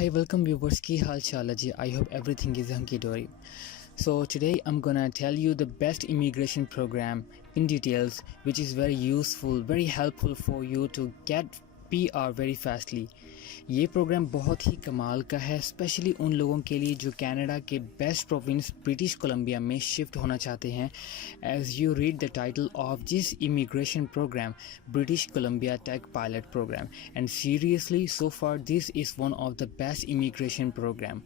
Hi, welcome viewers. Ki hal chal hai ji? I hope everything is hunky dory. So today I'm gonna tell you the best immigration program in details, which is very useful, very helpful for you to get PR very fastly. ये programme बहुत ही कमाल का है, specially उन लोगों के लिए जो कनाडा के बेस्ट प्रोविंस ब्रिटिश कोलंबिया में शिफ्ट होना चाहते हैं. As you read the title of this immigration programme, British Columbia tech pilot programme, and seriously so far this is one of the best immigration programme.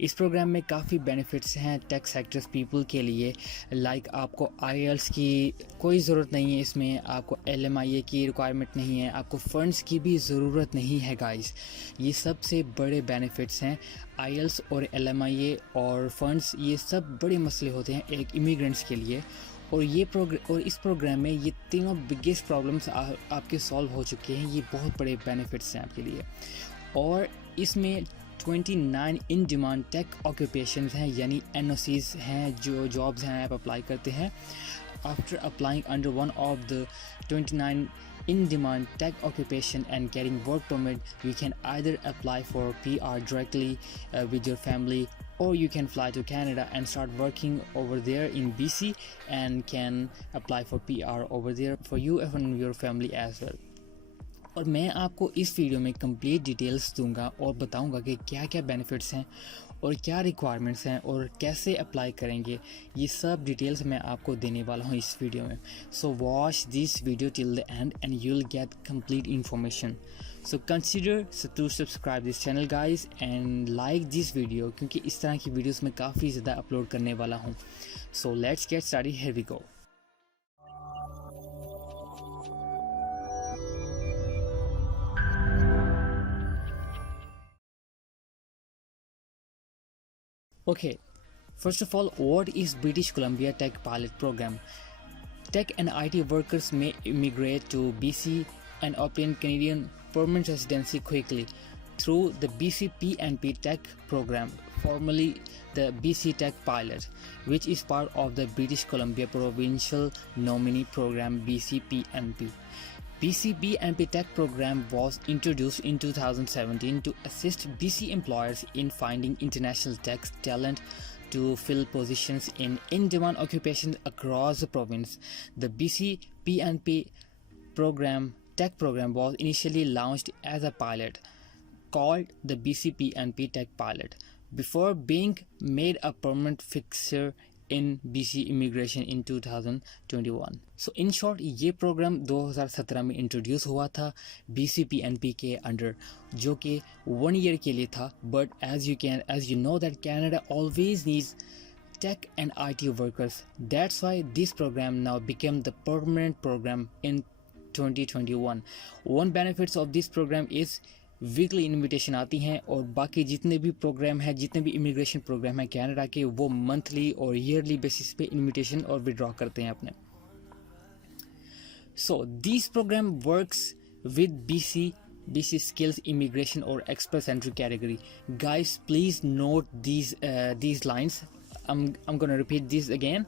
इस programme में काफ़ी benefits हैं take sectors people के लिए. Like आपको IELTS की कोई ज़रूरत नहीं है, इसमें आपको LMIA की रिक्वायरमेंट नहीं है, आपको फ़ंड्स की भी ज़रूरत नहीं है गाइस. ये सबसे बड़े बेनिफिट्स हैं. IELTS और LMIA और फंड्स, ये सब बड़े मसले होते हैं एक इमिग्रेंट्स के लिए. और इस प्रोग्राम में ये तीनों बिगेस्ट प्रॉब्लम्स आपके सॉल्व हो चुके हैं. ये बहुत बड़े बेनिफिट्स हैं आपके लिए. और इसमें 29 इन डिमांड टेक ऑक्यूपेशंस हैं, यानी NOCs हैं, जो जॉब्स हैं आप अप्लाई करते हैं. After applying under one of the 29 in-demand tech occupation and getting work permit, you can either apply for PR directly with your family, or you can fly to Canada and start working over there in BC and can apply for PR over there for you and your family as well. और मैं आपको इस video में complete details दूंगा और बताऊंगा कि क्या क्या बेनिफिट्स हैं और क्या रिक्वायरमेंट्स हैं और कैसे अप्लाई करेंगे. ये सब डिटेल्स मैं आपको देने वाला हूँ इस वीडियो में. So watch this video till the end and you will get complete information. So consider to subscribe this channel guys and like this video, क्योंकि इस तरह की वीडियोस मैं काफ़ी ज़्यादा अपलोड करने वाला हूँ. So let's get started, here we go. Okay, first of all, what is British Columbia Tech Pilot Program? Tech and IT workers may immigrate to BC and obtain Canadian permanent residency quickly through the BC PNP Tech Program, formerly the BC Tech Pilot, which is part of the British Columbia Provincial Nominee Program BC PNP. BC PNP Tech Program was introduced in 2017 to assist BC employers in finding international tech talent to fill positions in in-demand occupations across the province. The BC PNP Tech Program was initially launched as a pilot called the BC PNP Tech Pilot before being made a permanent fixture in BC immigration in 2021. So in short, ये programme 2017 में introduce हुआ था BC PNP के under, जो कि 1 year के लिए था. But as you know that Canada always needs tech and IT workers. That's why this program now became the permanent program in 2021. One benefits of this program is weekly invitation आती हैं, और बाकी जितने भी programme हैं, जितने भी immigration programme हैं कनाडा के, वो मंथली और ईयरली बेसिस पे इनविटेशन और विड्रॉ करते हैं अपने. So this programme works with BC skills immigration or express entry category. Guys, please note these lines. I'm going to repeat this again.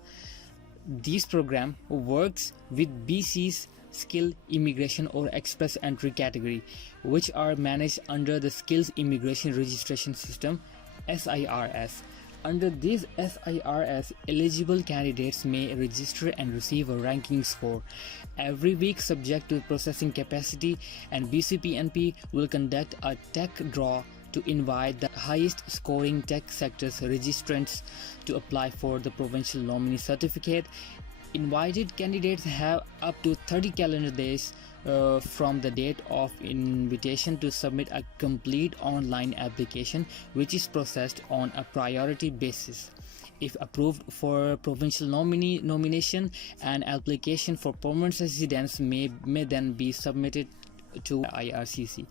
This program works with BC's skill immigration or express entry category, which are managed under the skills immigration registration system SIRS. Under this SIRS, eligible candidates may register and receive a ranking score every week subject to processing capacity, and BCPNP will conduct a tech draw to invite the highest scoring tech sectors registrants to apply for the provincial nominee certificate. Invited candidates have up to 30 calendar days from the date of invitation to submit a complete online application, which is processed on a priority basis. If approved for provincial nomination, an application for permanent residence may then be submitted to IRCC.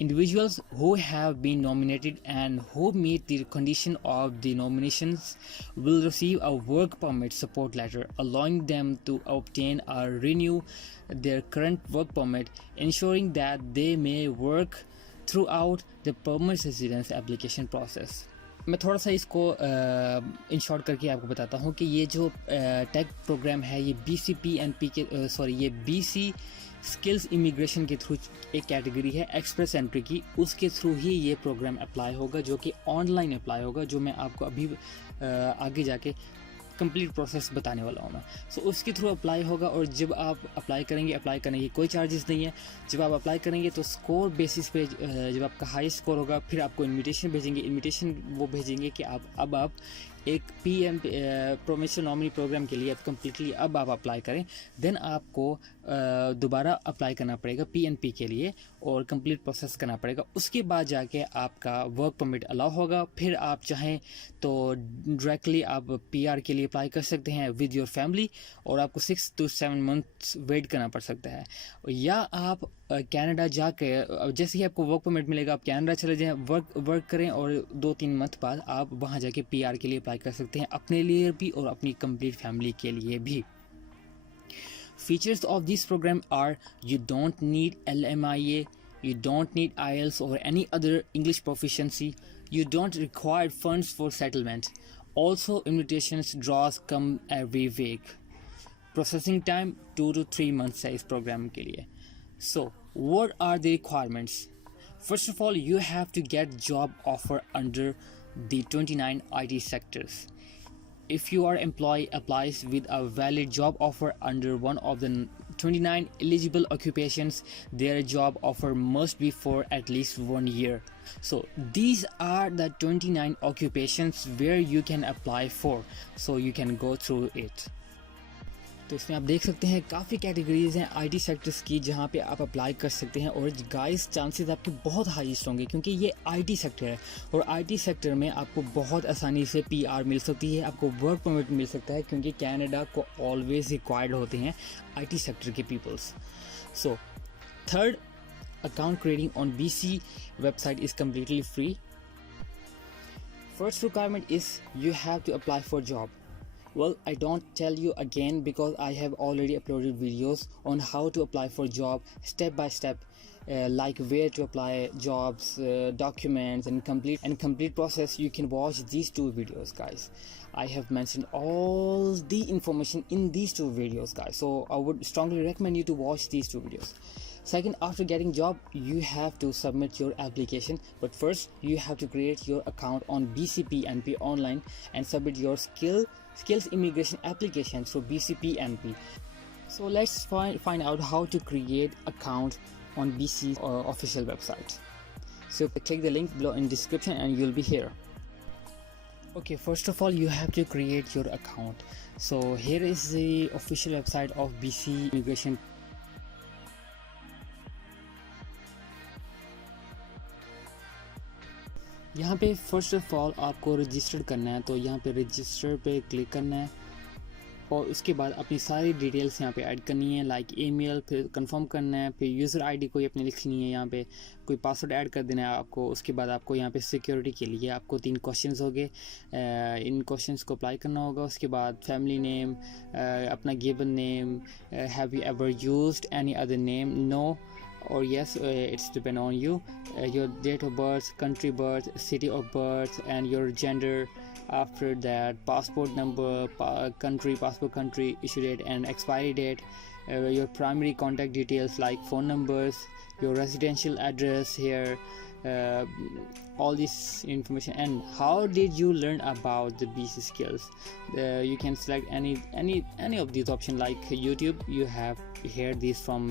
Individuals who have been nominated and who meet the condition of the nominations will receive a work permit support letter allowing them to obtain or renew their current work permit, ensuring that they may work throughout the permanent residence application process. मैं थोड़ा सा इसको in short करके आपको बताता हूँ कि ये जो टेक प्रोग्राम है, ये BC स्किल्स इमिग्रेशन के थ्रू एक कैटेगरी है एक्सप्रेस एंट्री की, उसके थ्रू ही ये प्रोग्राम अप्लाई होगा, जो कि ऑनलाइन अप्लाई होगा, जो मैं आपको अभी आगे जाके कंप्लीट प्रोसेस बताने वाला हूँ मैं। सो उसके थ्रू अप्लाई होगा, और जब आप अप्लाई करेंगे, अप्लाई करने की कोई चार्जेस नहीं है। जब आप अप्लाई करेंगे तो स्कोर बेसिस पे जब आपका हाई स्कोर होगा, फिर आपको इनविटेशन भेजेंगे। इनविटेशन वो भेजेंगे कि आप एक PM प्रोविंशियल नॉमिनी प्रोग्राम के लिए अब कम्प्लीटली अब आप अप्लाई करें। देन आपको दोबारा अप्लाई करना पड़ेगा PNP के लिए और कंप्लीट प्रोसेस करना पड़ेगा। उसके बाद जाके आपका वर्क परमिट अलाउ होगा। फिर आप चाहें तो डायरेक्टली आप PR के लिए अप्लाई कर सकते हैं विद योर फैमिली, और आपको 6 to 7 months वेट करना पड़ सकता है। या आप कनाडा जाके जैसे ही आपको वर्क परमिट मिलेगा, आप कनाडा चले जाएं, वर्क करें, और 2-3 मंथ बाद आप वहाँ जाके PR के लिए अप्लाई कर सकते हैं, अपने लिए भी और अपनी कंप्लीट फैमिली के लिए भी। Features of this program are you don't need LMIA, you don't need IELTS or any other English proficiency, you don't require funds for settlement. Also, invitations draws come every week. Processing time 2 to 3 months है इस programme के लिए। So, what are the requirements? First of all, you have to get job offer under the 29 IT sectors. If your employee applies with a valid job offer under one of the 29 eligible occupations, their job offer must be for at least 1 year. So these are the 29 occupations where you can apply for, so you can go through it. तो इसमें आप देख सकते हैं काफ़ी categories हैं IT sectors की जहाँ पे आप अप्लाई कर सकते हैं। और गाइस चांसेस आपके बहुत हाईएस्ट होंगे, क्योंकि ये IT सेक्टर है, और IT सेक्टर में आपको बहुत आसानी से PR मिल सकती है, आपको वर्क परमिट मिल सकता है, क्योंकि कनाडा को ऑलवेज रिक्वायर्ड होते हैं IT सेक्टर के peoples. So third, account creating on BC website is completely free. First requirement is you have to apply for job. Well, I don't tell you again because I have already uploaded videos on how to apply for job step by step, like where to apply jobs, documents, and complete process. You can watch these 2 videos, guys. I have mentioned all the information in these 2 videos, guys. So I would strongly recommend you to watch these 2 videos. Second, after getting job, you have to submit your application. But first, you have to create your account on BCPNP online and submit your skills immigration application through BCPNP. So let's find out how to create account on BC official website. So click the link below in description and you'll be here. Okay, first of all, you have to create your account. So here is the official website of BC immigration. यहाँ पे first of all आपको register करना है, तो यहाँ पे register पे click करना है, और उसके बाद अपनी सारी डिटेल्स यहाँ पे ऐड करनी है, लाइक ईमेल, फिर कंफर्म करना है, फिर यूज़र आईडी कोई अपनी लिखनी है, यहाँ पे कोई पासवर्ड ऐड कर देना है आपको। उसके बाद आपको यहाँ पे सिक्योरिटी के लिए आपको 3 क्वेश्चंस होंगे, इन क्वेश्चंस को अप्लाई करना होगा। उसके बाद फैमिली नेम, अपना given name, have you ever used any other name, no or yes, it's depend on you, your date of birth, country birth, city of birth, and your gender. After that, passport number, passport country, issue date and expiry date, your primary contact details like phone numbers, your residential address here, all this information. And how did you learn about the BC skills? You can select any of these options, like YouTube. You have heard this from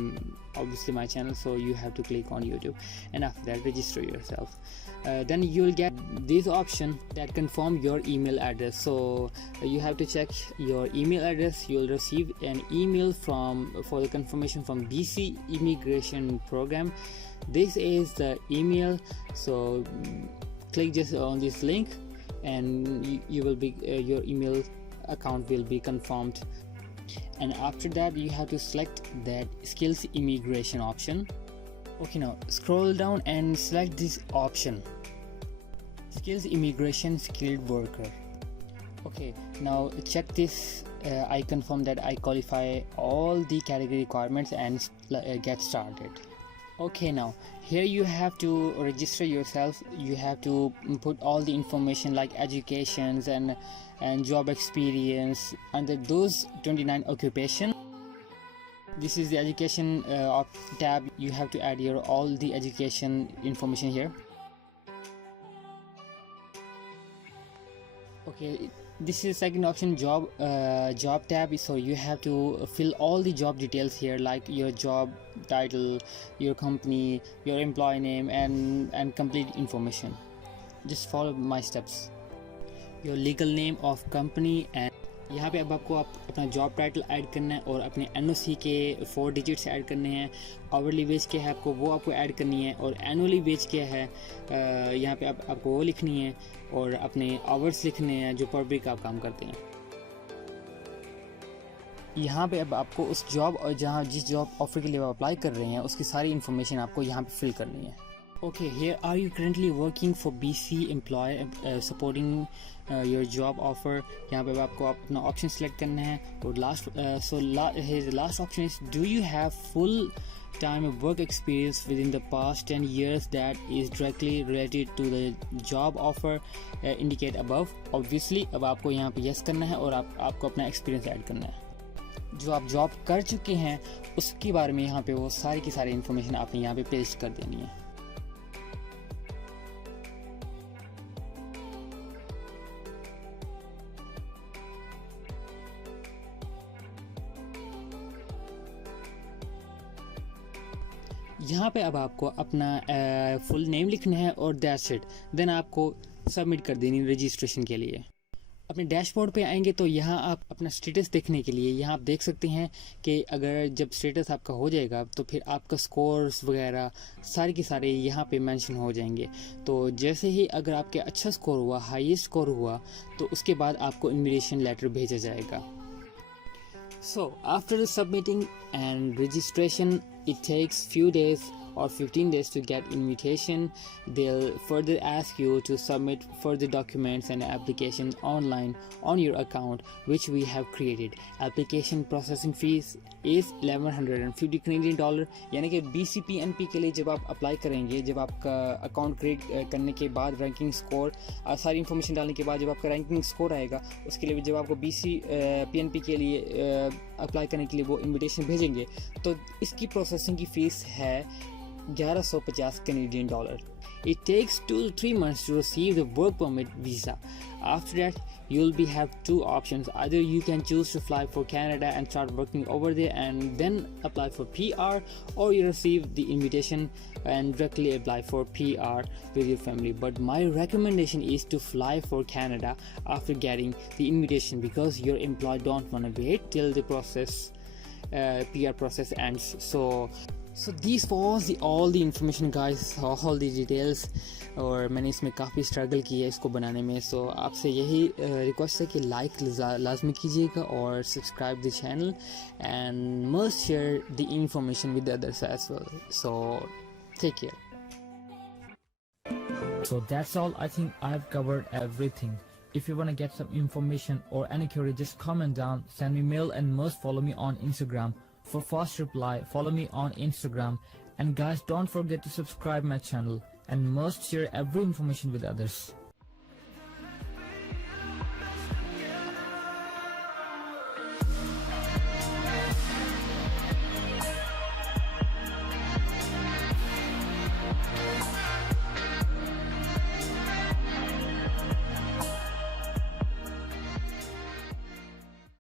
obviously my channel, so you have to click on YouTube, and after that register yourself. Then you'll get this option that confirm your email address. So you have to check your email address. You'll receive an email for the confirmation from BC immigration program. This is the email, so click just on this link and you will be your email account will be confirmed. And after that, you have to select that skills immigration option. Okay, now scroll down and select this option, skills immigration skilled worker. Okay, now check this. I confirm that I qualify all the category requirements and get started. Okay, now here you have to register yourself. You have to put all the information like educations and job experience under those 29 occupations. This is the education tab. You have to add your all the education information here. Okay, this is second option, job tab. So you have to fill all the job details here, like your job title, your company, your employee name, and complete information. Just follow my steps. Your legal name of company, and यहाँ पे अब आपको अपना job title add करना है और अपने NOC के 4 डिजिट्स ऐड करने हैं। आवरली वेज क्या है आपको वो आपको ऐड करनी है, और एनुअली वेज क्या है यहाँ पे आपको वो लिखनी है, और अपने आवर्स लिखने हैं जो पर वीक आप काम करते हैं। यहाँ पे अब आपको उस जॉब और जिस जॉब ऑफर के लिए आप अप्लाई कर रहे हैं उसकी सारी इन्फॉर्मेशन आपको यहाँ पे फिल करनी है। Okay, here are you currently working for BC employer supporting your job offer? यहाँ पे आपको अपना ऑप्शन सेलेक्ट करना है, और his last option is, do you have full time work experience within the past 10 years that is directly related to the job offer indicate above? Obviously अब आपको यहाँ पे yes करना है और आपको अपना एक्सपीरियंस ऐड करना है। जो आप जॉब कर चुके हैं उसके बारे में यहाँ पे वो सारी की सारी इन्फॉर्मेशन आपने यहाँ पे पेस्ट कर देनी है। यहाँ पे अब आपको अपना फुल नेम लिखना है और दैट्स इट। देन आपको सबमिट कर देनी रजिस्ट्रेशन के लिए। अपने डैशबोर्ड पे आएंगे तो यहाँ आप अपना स्टेटस देखने के लिए यहाँ आप देख सकते हैं कि अगर जब स्टेटस आपका हो जाएगा तो फिर आपका स्कोर्स वगैरह सारे के सारे यहाँ पे मेंशन हो जाएंगे। तो जैसे ही अगर आपके अच्छा स्कोर हुआ, हाईएस्ट स्कोर हुआ, तो उसके बाद आपको इन्विटेशन लेटर भेजा जाएगा। So after submitting and registration, it takes few days or 15 days to get invitation. They'll further ask you to submit further documents and application online on your account which we have created. Application processing fees is $1150 Canadian dollar, यानी कि BCPNP के लिए जब आप apply करेंगे, जब आपका account create करने के बाद रैंकिंग स्कोर सारी इन्फॉर्मेशन डालने के बाद जब आपका रैंकिंग स्कोर आएगा, उसके लिए जब आपको BCPNP के लिए अप्लाई करने के लिए वो इन्विटेशन भेजेंगे, तो इसकी प्रोसेसिंग की फ़ीस है 1150 Canadian dollar. It takes 2 to 3 months to receive the work permit visa. After that, you'll have two options. Either you can choose to fly for Canada and start working over there and then apply for PR, or you receive the invitation and directly apply for PR with your family. But my recommendation is to fly for Canada after getting the invitation, because your employer don't want to wait till the PR process ends. So these was all the information guys, all the details, और मैंने इसमें काफ़ी struggle की है इसको बनाने में। सो आपसे यही रिक्वेस्ट है कि लाइक लाजमी कीजिएगा और subscribe the channel and must share the information with others as well. So take care. So that's all. I think I've covered everything. If you want to get some information or any query, just comment down, send me mail, and must follow me on Instagram. For fast reply, follow me on Instagram. And guys, don't forget to subscribe my channel and must share every information with others.